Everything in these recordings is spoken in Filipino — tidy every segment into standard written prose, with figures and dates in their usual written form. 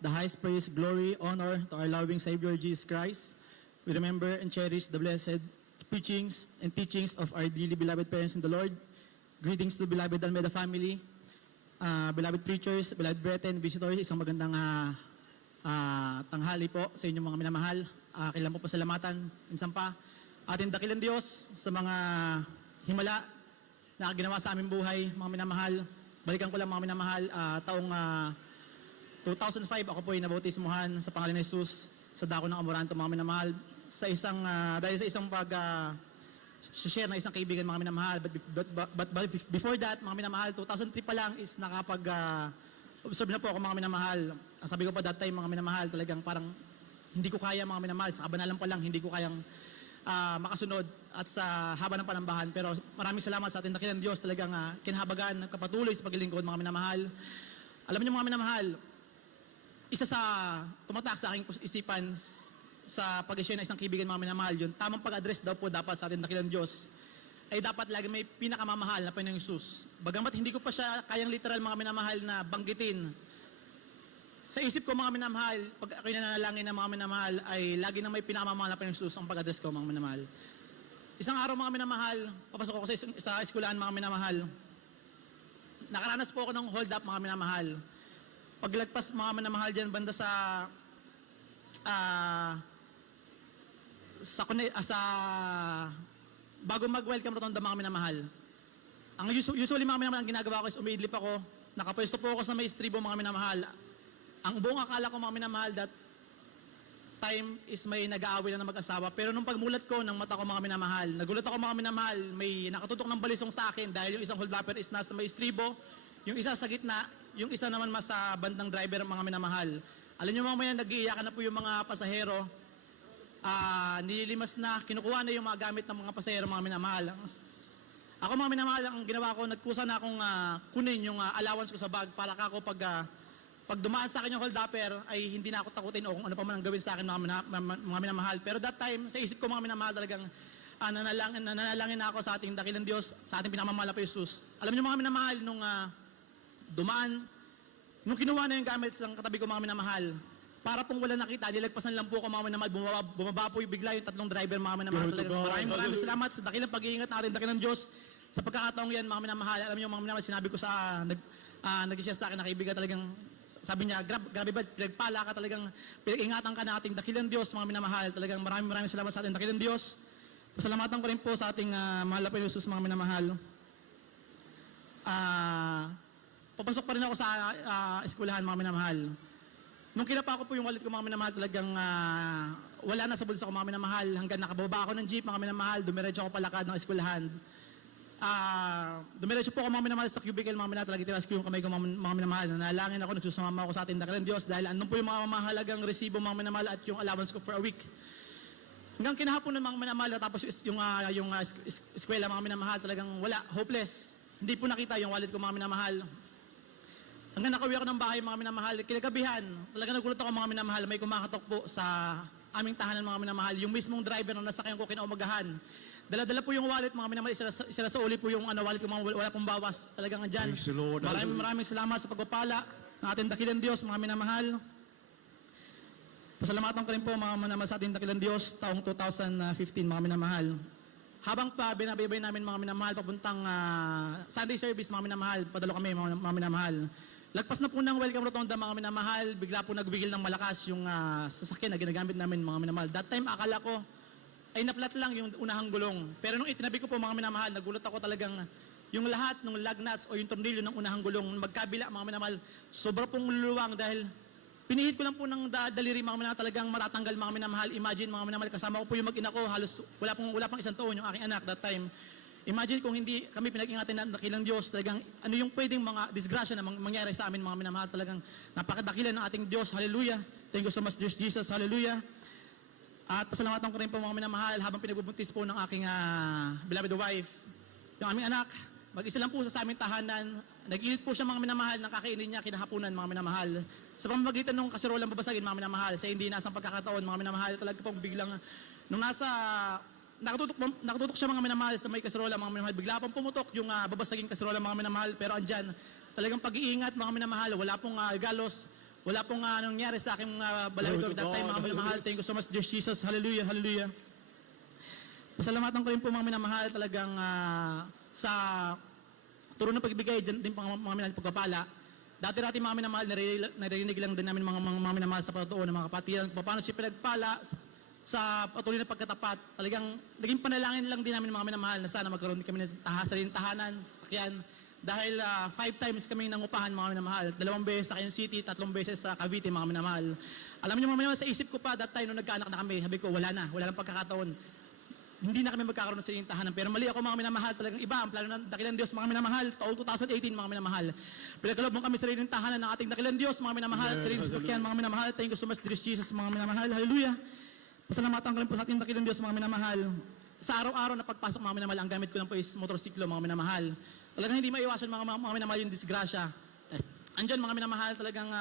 the highest praise, glory, honor to our loving Savior Jesus Christ. We remember and cherish the blessed preachings and teachings of our dearly beloved parents in the Lord. Greetings to beloved Almeida family, beloved preachers, beloved brethren, visitors, isang magandang tanghali po sa inyong mga minamahal. Kailan po pasalamatan, minsan pa, ating dakilang Diyos sa mga himala na ginawa sa aming buhay, mga minamahal. Balikan ko lang mga minamahal, taong 2005 ako po ay nabautismuhan sa pangalan ni Jesus sa dako ng Amoranto, mga minamahal, sa isang dahil sa isang share ng isang kaibigan, mga minamahal. But before that, mga minamahal, 2003 pa lang is observe na po ako, mga minamahal. Ang sabi ko pa that time, mga minamahal, talagang parang hindi ko kaya, mga minamahal, sa kabanalan pa lang hindi ko kayang makasunod at sa haba ng panambahan. Pero maraming salamat sa ating dakilang Diyos, talagang kinahabagan, nagkapatuloy sa paglilingkod, mga minamahal. Alam niyo, mga minamahal, isa sa tumatak sa aking isipan sa pag-share ng isang kaibigan, mga minamahal, yun, tamang pag-address daw po dapat sa ating dakilang Diyos ay dapat lagi may pinakamamahal na Panginoong Hesus. Bagamat hindi ko pa siya kayang literal, mga minamahal, na banggitin, sa isip ko, mga minamahal, pag ako'y nananalangin ng mga minamahal, ay lagi na may pinakamamahal na Panginoong Hesus ang pag-address ko, mga minamahal. Isang araw, mga minamahal, papasok ako sa eskwelahan, mga minamahal. Nakaranas po ako ng hold up, mga minamahal. Paglagpas, mga minamahal, dyan banda sa bago mag-welcome rotonda, mga minamahal. Ang usually, mga minamahal, ang ginagawa ko is umiidlip ako. Nakapwesto po ako sa may estribo, mga minamahal. Ang buong akala ko, mga minamahal, that time is may nag-aaway na mag-asawa. Pero nung pagmulat ko ng mata ko, mga minamahal, nagulat ako, mga minamahal, may nakatutok ng balisong sa akin dahil yung isang hold-upper is nasa may estribo, yung isa sa gitna, yung isa naman mas sa bandang driver, mga minamahal. Alam niyo, mga nag-iiyakan na po yung mga pasahero. Nililimas na, kinukuha na yung mga gamit ng mga pasahero, mga minamahal. Ako, mga minamahal, ang ginawa ko, nagkusa na akong kunin yung allowance ko sa bag para kako pag dumaan sa akin yung hold-upper ay hindi na ako takutin o kung ano pa man ang gawin sa akin, mga minamahal. Pero that time, sa isip ko, mga minamahal, talagang nanalangin na ako sa ating dakilang Diyos, sa ating pinamamahal na Jesus. Alam niyo, mga minamahal, nung nung kinuha na yung gamit sa katabi ko, mga minamahal, para pong wala nakita, nilagpasan lang po ako, mga minamahal, bumaba po yung bigla yung tatlong driver, mga minamahal. Maraming salamat sa dakilang pag-iingat natin, dakilang Diyos. Sa pagkakataong yan, mga minamahal, alam niyo, mga minamahal, sinabi ko sa nag-share sa akin na kaibigan, talagang sabi niya, grabe ba, pinagpala ka, talagang pinag-ingatan ka na ating dakilang Diyos, mga minamahal. Talagang maraming salamat sa ating dakilang Diyos. Pasalamatan ko rin po sa ating mahal na Panginoon Jesus, mga minamahal. Papasok pa rin ako sa eskwelahan, mga minamahal. Nung kinapa ko po yung wallet ko, mga minamahal, talagang wala na sa bulsa ko, mga minamahal. Hanggang nakababa ako ng jeep, mga minamahal, dumiretso ako palakad ng eskwelahan. Dumiretso po ako, mga minamahal, sa cubicle, mga minamahal, talagang tiras ko yung kamay ko, mga minamahal. Nanalangin ako, nagsusumama ako sa ating dakilang Diyos dahil andun po yung mga mahalagang resibo, mga minamahal, at yung allowance ko for a week. Hanggang kinahapon ng mga minamahal, tapos yung eskwela, mga minamahal, talagang wala, hopeless. Hindi po nakita yung wallet ko, mga minamahal. Hanggang nakauwi ako ng bahay, mga minamahal, kinagabihan, talagang nagulat ako, mga minamahal, may kumakatok po sa aming tahanan, mga minamahal. Yung mismong driver na nasakyan ko kinaumagahan. Dala-dala po yung wallet, mga minamahal, sila sa uli po yung wallet ko, mga wala pong bawas. Talagang andyan. Maraming salamat sa pagpapala ng ating dakilang Diyos, mga minamahal. Pasalamatan ko rin po, mga minamahal, sa ating dakilang Diyos, taong 2015, mga minamahal. Habang pa binabaybay namin, mga minamahal, papuntang Sunday service, mga minamahal, padalo kami, mga minamahal. Lagpas na po ng welcome rotonda, mga minamahal, bigla po nagbigil ng malakas yung sasakyan na ginagamit namin, mga minamahal. That time, akala ko ay naplat lang yung unahang gulong. Pero nung itinabi ko po, mga minamahal, nagulat ako talagang yung lahat ng lug nuts o yung tornilyo ng unahang gulong magkabila, mga minamahal, sobra pong luluwang dahil pinihit ko lang po ng daliri, mga minamahal, talagang matatanggal, mga minamahal. Imagine, mga minamahal, kasama ko po yung mag-ina ko, halos wala pang isang taon yung aking anak that time. Imagine kung hindi kami pinag-ingatan ng dakilang Diyos, talagang ano yung pwedeng mga disgrasya na mangyari sa amin, mga minamahal. Talagang napakadakilan ng ating Diyos. Hallelujah. Thank you so much, Dear Jesus. Hallelujah. At pasalamatan ko rin po, mga minamahal, habang pinagbubuntis po ng aking beloved wife, yung aming anak, mag-isa lang po sa aming tahanan. Nag-ilit po siya, mga minamahal, ng kakainin niya kinahapunan, mga minamahal. Sa pamamagitan ng kaserolang babasagin, mga minamahal, sa hindi nasang pagkakataon, mga minamahal, talaga pong biglang, nung nakatutok siya, mga minamahal, sa may kaserola, mga minamahal, bigla pong pumutok yung babasaging kaserola, mga minamahal, pero andyan, talagang pag-iingat, mga minamahal, wala pong galos, Wala pong nangyari sa aking balawid Glory to that time, God. mga minamahal. Thank you so much, dear Jesus. Hallelujah, hallelujah. Pasalamatan ko rin po, mga minamahal, talagang sa turo ng pagbigay, dyan din mga minamahal pagpapala. Dati-dati mga minamahal, naririnig lang din namin mga minamahal sa patutuo ng mga kapatiran, paano siya pinagpala sa patuloy na pagkatapat. Talagang naging panalangin lang din namin mga minamahal na sana magkaroon din kami ng sariling tahanan, sasakyan. Dahil 5 times kami nangupahan mga minamahal. 2 beses sa Quezon City, 3 beses sa Cavite mga minamahal. Alam niyo mga minamahal, sa isip ko pa that time nung nagkaanak na kami, sabi ko wala nang pagkakataon. Hindi na kami magkakaroon ng sariling tahanan. Pero mali ako mga minamahal, talagang iba ang plano ng Dakilang Diyos mga minamahal. Taong 2018 mga minamahal. Pinagkaloob mo kami sariling tahanan ng ating Dakilang Diyos mga minamahal. Sariling sasakyan mga minamahal. Thank you so much, dear Jesus mga minamahal. Hallelujah. Pasalamatan ko rin po sa ating Dakilang Diyos mga minamahal. Sa araw-araw na pagpasok mga minamahal, ang gamit ko lang po is motorsiklo mga minamahal. Talagang hindi maiwasan mga minamahal yung disgrasya. Andyan mga minamahal, talagang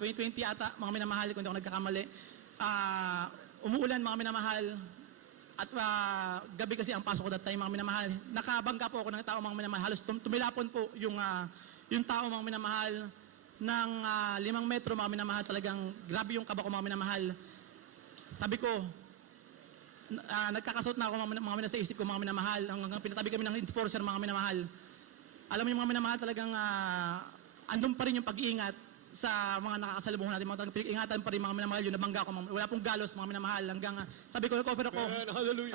2020 ata mga minamahal kung hindi ako nagkakamali. Umuulan mga minamahal. At gabi kasi ang pasok ko that time mga minamahal. Nakabangga po ako ng tao mga minamahal. Halos tumilapon po yung tao mga minamahal ng 5 metro mga minamahal. Talagang grabe yung kaba ko mga minamahal. Sabi ko, nagkakasot na ako mga minamahal sa isip ko mga minamahal. Hanggang pinatabi kami ng enforcer mga minamahal. Alam mo yung mga minamahal talagang andun pa rin yung pag-iingat sa mga nakakasalubong natin, mga talagang ingatan pa rin mga minamahal, yung nabangga ko, wala pong galos mga minamahal, hanggang sabi ko, cover ako,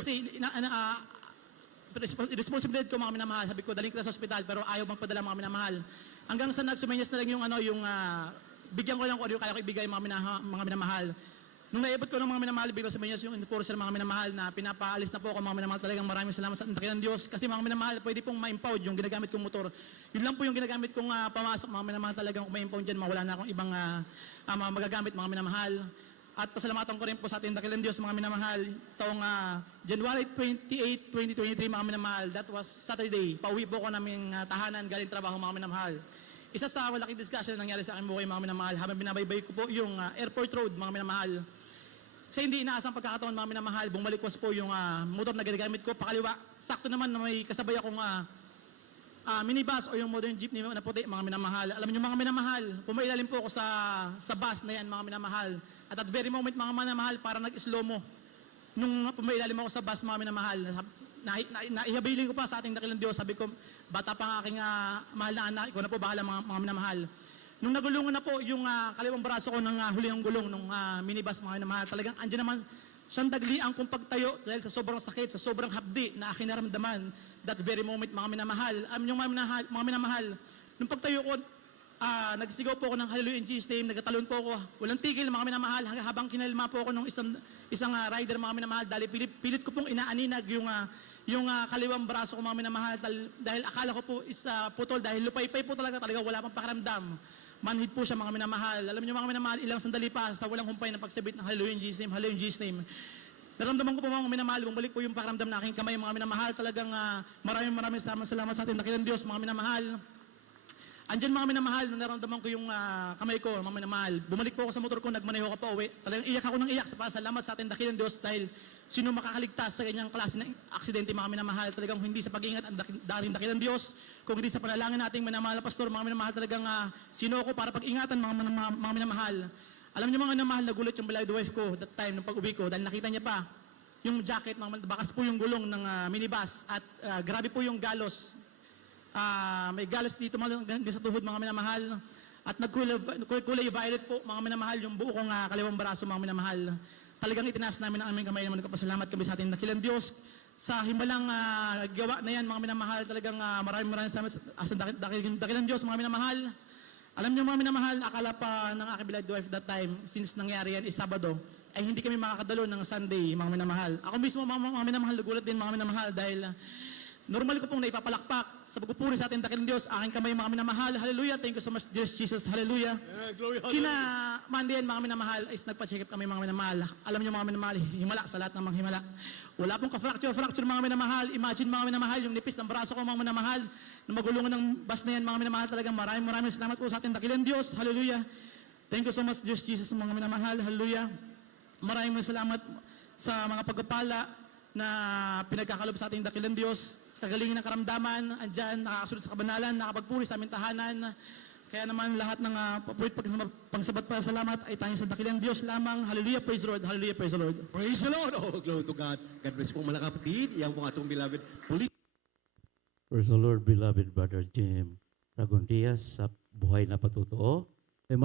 kasi responsibilidad ko mga minamahal, sabi ko, daling kita sa ospital, pero ayaw magpadala mga minamahal. Hanggang sa nagsumenyas na lang yung bigyan ko lang kung ano yung kaya ko ibigay mga minamahal. Nung naibot ko ng mga minamahal, bigla sumenyas yung enforcer mga minamahal na pinapaalis na po ako mga minamahal. Talagang maraming salamat sa Dakilang Diyos. Kasi mga minamahal, pwede pong ma-impound yung ginagamit kong motor. Yun lang po yung ginagamit kong pamasok mga minamahal. Talagang kung ma-impound dyan, mawala na akong ibang magagamit mga minamahal. At pasalamatan ko rin po sa ating Dakilang Diyos mga minamahal. Taong January 28, 2023 mga minamahal. That was Saturday. Pauwi po ko naming tahanan galing trabaho mga minamahal. Isa sa malaking discussion na nangyari sa aking buhay mga minamahal, habang binabaybay ko po yung airport road mga minamahal. Sa hindi inaasang pagkakataon mga minamahal, bumalikwas po yung motor na ginagamit ko pakaliwa. Sakto naman na may kasabay akong minibus o yung modern jeepney na puti mga minamahal. Alam niyo mga minamahal, pumailalim po ako sa bus na yan mga minamahal. At at very moment mga minamahal, para nag-slow mo. Nung pumailalim ako sa bus mga minamahal, naihabiling ko pa sa ating Dakilang Diyos. Sabi ko, bata pa ang aking mahal na anak, ikaw na po bahala mga minamahal. Nung nagulungan na po yung kaliwang braso ko ng huli ng gulong ng minibus mga minamahal, talagang andyan naman siyang dagliang kong pagtayo dahil sa sobrang sakit, sa sobrang hapdi na aking naramdaman that very moment mga minamahal. Alam niyo mga minamahal, nung pagtayo ko, nagsigaw po ako ng Hallelujah in Jesus' name, nagtatalon po ako. Walang tigil mga minamahal habang kinalma po ako ng isang rider mga minamahal dahil pilit ko pong inaaninag yung kaliwang braso ko mga minamahal dahil akala ko po is putol dahil lupay-pay po talaga wala pang pakiramdam. Manhid po siya mga minamahal. Alam niyo mga minamahal, ilang sandali pa sa walang humpay na pagsabit ng Hallelujah in Jesus' name, Hallelujah in Jesus' name. Naramdaman ko po mga minamahal, bumalik po yung pakiramdam na aking kamay mga minamahal. Talagang maraming salamat sa ating Dakilang Diyos mga minamahal. Andyan mga minamahal, nung naramdaman ko yung kamay ko, mga minamahal, bumalik po ako sa motor ko, nagmaneho ka pa uwi. Talagang iyak ako ng iyak sa pasalamat sa ating Dakilang Diyos dahil sino makakaligtas sa ganyang klase ng aksidente mga minamahal. Talagang hindi sa pag-ingat ang dating Dakilang Diyos, kung hindi sa panalangin nating minamahal na pastor, mga minamahal, talagang sino ako para pag-ingatan mga minamahal. Alam niyo mga minamahal, nagulat yung beloved wife ko that time nung pag-uwi ko dahil nakita niya pa yung jacket, bakas po yung gulong ng minibus at grabe po yung galos. May galos dito hanggang sa tuhod mga minamahal at nagkulay violet po mga minamahal yung buo kong kaliwang braso mga minamahal. Talagang itinaas namin ang aming kamay naman, nagpapasalamat kami sa ating Dakilang Diyos sa himalang gawa na yan mga minamahal. Talagang maraming salamat sa Dakilang Diyos mga minamahal. Alam niyo mga minamahal, akala pa ng aking beloved wife that time, since nangyari yan is Sabado, ay hindi kami makakadalo ng Sunday mga minamahal. Ako mismo mga minamahal, nagulat din mga minamahal dahil normal ko pong naipapalakpak sa pagpupuri sa ating Dakilang Diyos, aking kamay mga minamahal. Hallelujah. Thank you so much, dear Jesus. Hallelujah. Glory, Kina Mandian mga minamahal is nagpa-check up kami mga minamahal. Alam niyo mga minamahal, himala sa lahat ng mga himala. Wala pong ka-fracture mga minamahal. Imagine mga minamahal, yung nipis ng braso ko mga minamahal, na magulungan ng bus na yan mga minamahal. Talagang maraming salamat po sa ating Dakilang Diyos. Hallelujah. Thank you so much, dear Jesus mga minamahal. Hallelujah. Maraming salamat sa mga pagpapala na pinagkakalob sa ating Dakilang Diyos. Kagalingin ng karamdaman, andyan, nakakasunod sa kabanalan, nakapagpuri sa aming tahanan. Kaya naman lahat ng papurit pangsabat pa salamat ay tanging sa dakilang Diyos lamang. Hallelujah, praise the Lord. Hallelujah, praise the Lord. Praise the Lord. Oh, glory to God. God bless po mga kapatid. Yan po atong beloved police. Praise the Lord, beloved Brother Jim Ragon Diaz sa buhay na patutuo.